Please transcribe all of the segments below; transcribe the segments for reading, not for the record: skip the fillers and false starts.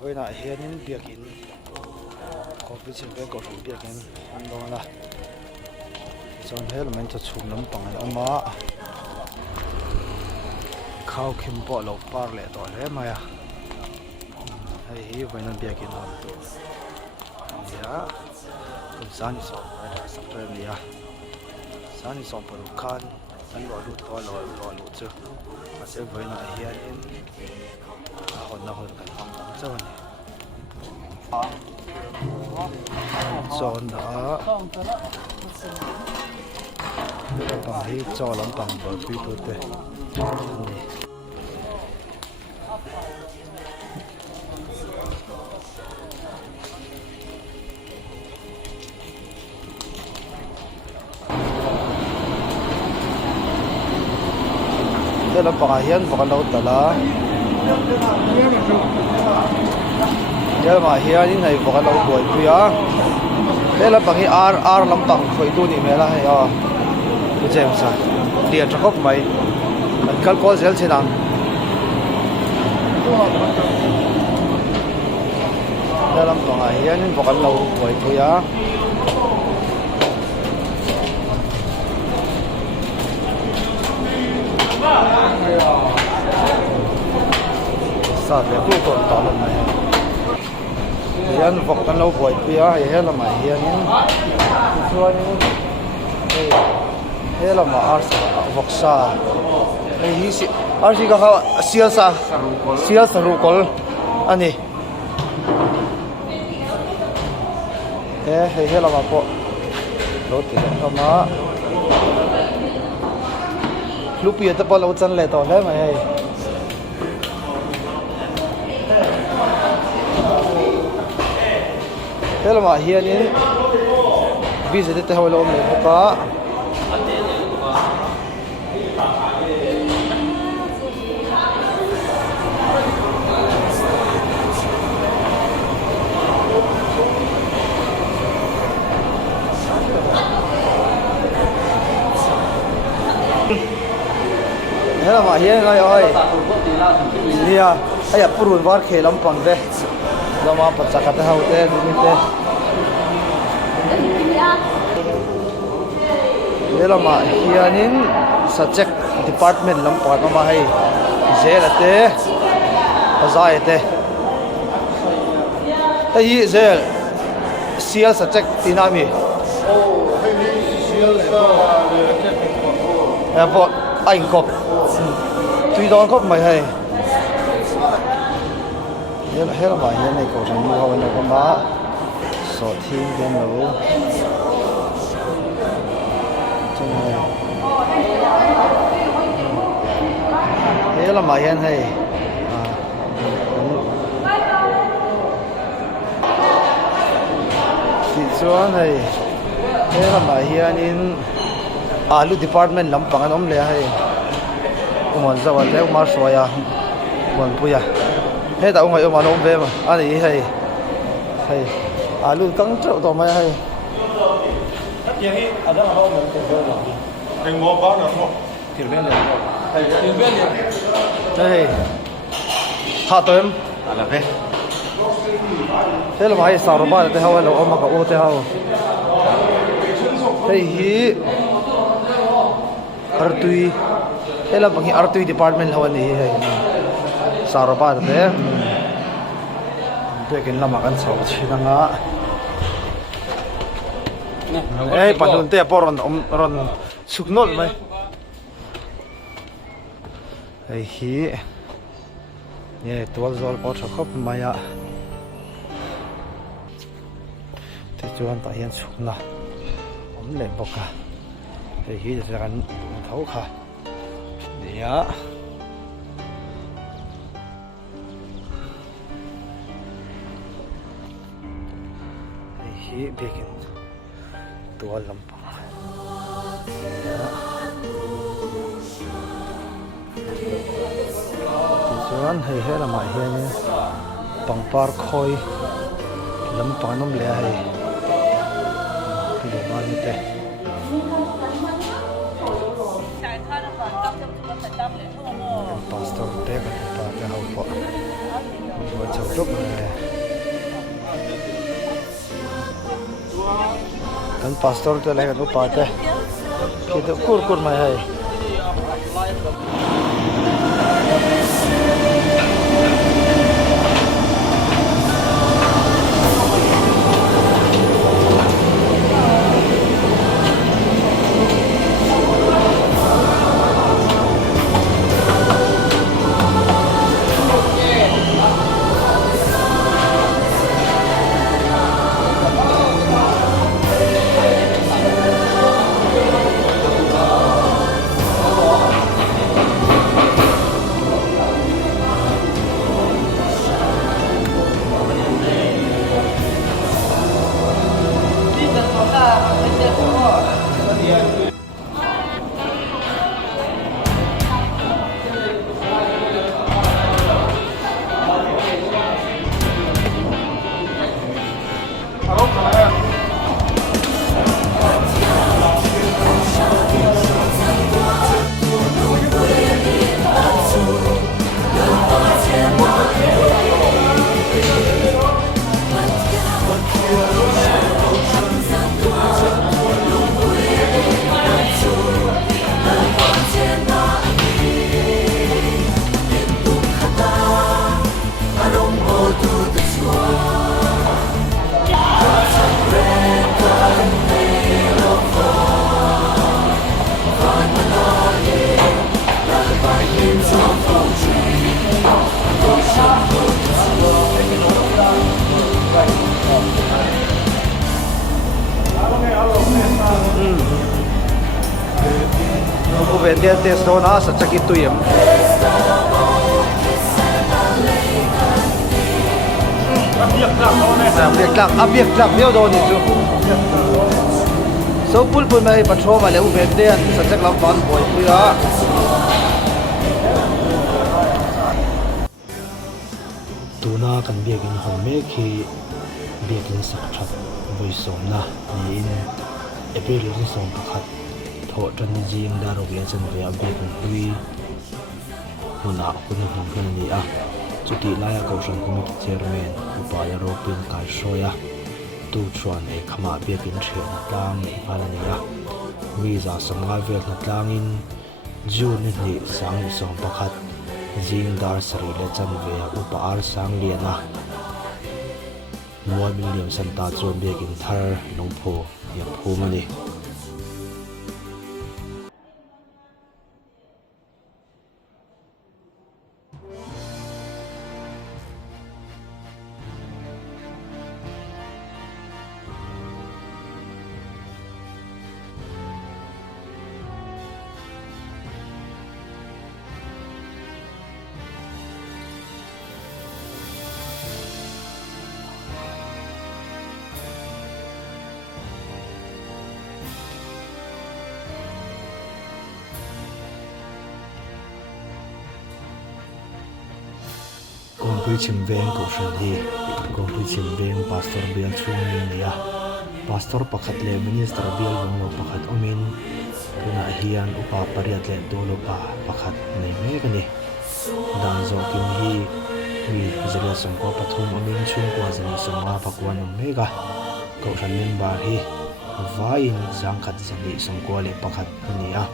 Với lại hiện những việc in có cái chuyện cái cổ thủ việc in ăn đó là cho hết là mình cho chụp lắm bằng này ông má khâu kim bỏ lộc par lệ tỏi đấy mà à hay với những việc in làm tu ya cũng sáng sớm phải là sắp tới này à sáng sớm phải được khăn anh gọi lụt to lội chứ mà sẽ với lại hiện hồn nào hồn cảnh phong bóng cho này chọn đã bằng hi cho lắm bằng bờ quy tôi tệ đây là bằng hiền bằng lâu tờ lá đây mà hiền này bằng lâu tuổi quý á đây là bằng ar lắm bằng khởi tu ni mẹ là hay à cái James à tiền cho gốc mày mình cắt có dễ thế nào đây là bằng hiền bằng lâu tuổi quý á sao để tôi còn tao lần này hiền vọcกันlâu tuổi quý á hiền là mà hiền cho những thế là mà vọc sa hi si arsi ka sia sa rukol ani he là mà po lo ti ka ma lupi ta pa lo chan le to le mai hay thế là mà hiền in vì thế thì hồi lâu này có thế là mà hiền rồi ơi đi à hay là purun var khê lắm bằng thế lo mà bắt chắc cái hậu thế đi thế thế là mà hiền subject department lắm bằng mà hay dễ là thế dài thế cái dễ siêu subject tin à mi em bỏ anh cọp tuy đó cọp mày hay hết là bài này cầu trồng mua bên đó con bá sọ thiên bên đó trong này hết là bài này thì chỗ này hết là bài in alu department làm bằng ông lẽ hay ông giờ vào đây mà soi à còn bây giờ thế tại ông ấy mà ông về mà anh ấy hay alu căng trâu to mày hay anh mua bao nhiêu mua tiền bên này đây hạ tôi em là về thế là mày sao rồi mà thế hao là ông mà có ô thế hao thế hi artui thế là bằng artui department hao này hay sao rồi mà thế tôi kiến là mà ăn sầu chi năng á ấy bạn đồn tè bỏ ron sụp nốt mày ấy hi nè tua zol bỏ cho khóc mày à thế cho anh ta hiện sụp na ông lên bọc cả ấy hiจะกันthấu cả để á hi biakin tual lampang chuan hei he lamah hian pangpar khawi lampang nom le hei luman te pastor te kan pa te hau pa wa chau tok ne kan pastor te le kan pa te ki to kur mai hai Dia tes dona sa sakit tu yam abiak lak meu do ni chu so pul mai patro ma le u ven den sa chak lam ban boy puya tuna kan biakin hom me khi biakin sak that voi som na ni in april ni som pakhat tho tan jing da rok le chen ve abi kun hui huna kun hum kan ni a chuti laya ko san committee chairman upa ya ro pin kai shoya tu chuan e khama be pin thlen tlang alani a visa samngai vel na tlangin june ni sang som pakhat jing dar sari le chan ve upa ar sang liana mual million santa chon be kin thar longpho ya phumani Kongpui chimveng ko shan hi kongpui chimveng pastor bial chung ni ya pastor pakhat le minister bial wanglo pakhat omin tuna hian upa pariat le dolo pa pakhat nei me kani dan zo kim hi wi zela som ko pathum omin chung kwa zani somma pakwan mega ko shan member hi vain zangkhat zani som ko le pakhat ni ya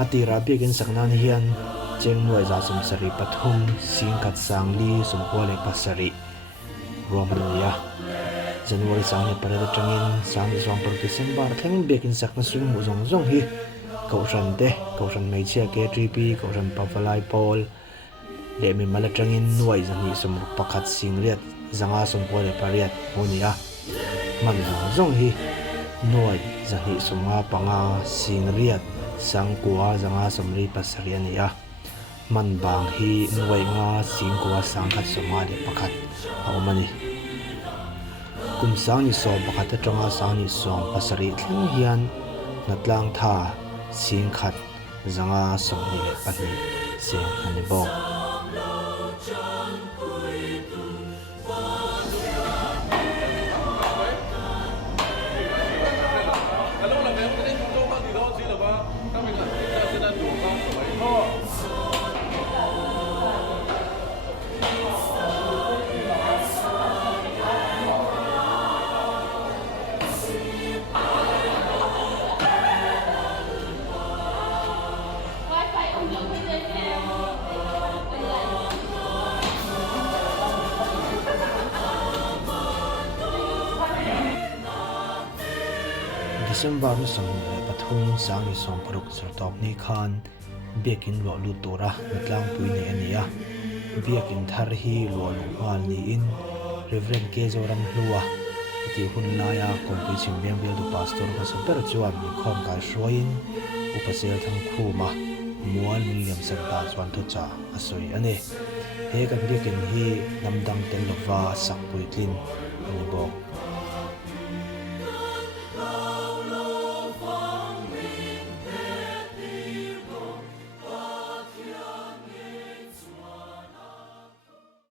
ati rabi gen saknan hian cheng nuai za som sari pathum singkat sangli somko le pasari romania january sang parada tangin sang som par december theng bekin sakna sung mu zong zong hi kausan mai chia ke trp kausan pawalai pol le mi mala tangin nuai zani som pakhat singriat zanga somko le pariat honia man zong hi nuai zani somga panga singriat sangkua zanga somri pasari ania man bang hi nuai nga singkua sangkhat somali pakhat aumani kum sang ni som pakhat atanga sang ni som pasari thleng hian natlang tha sing khat zanga som ni le pahnih seng ani bawk December ni som le pathum sang ni som paruk sertok ni khan biakin lo lu tura natlang pui ni ania biakin thar hi lo lu hal ni in reverend ke zoram hlua ti hun laya kompi chimbeng bel du pastor ka super chuan ni khom ka shroin upasel thang khuma mual milliam santa chuan thu cha asoi ane he kan biakin hi namdang tel lova sakpui tlin ani bok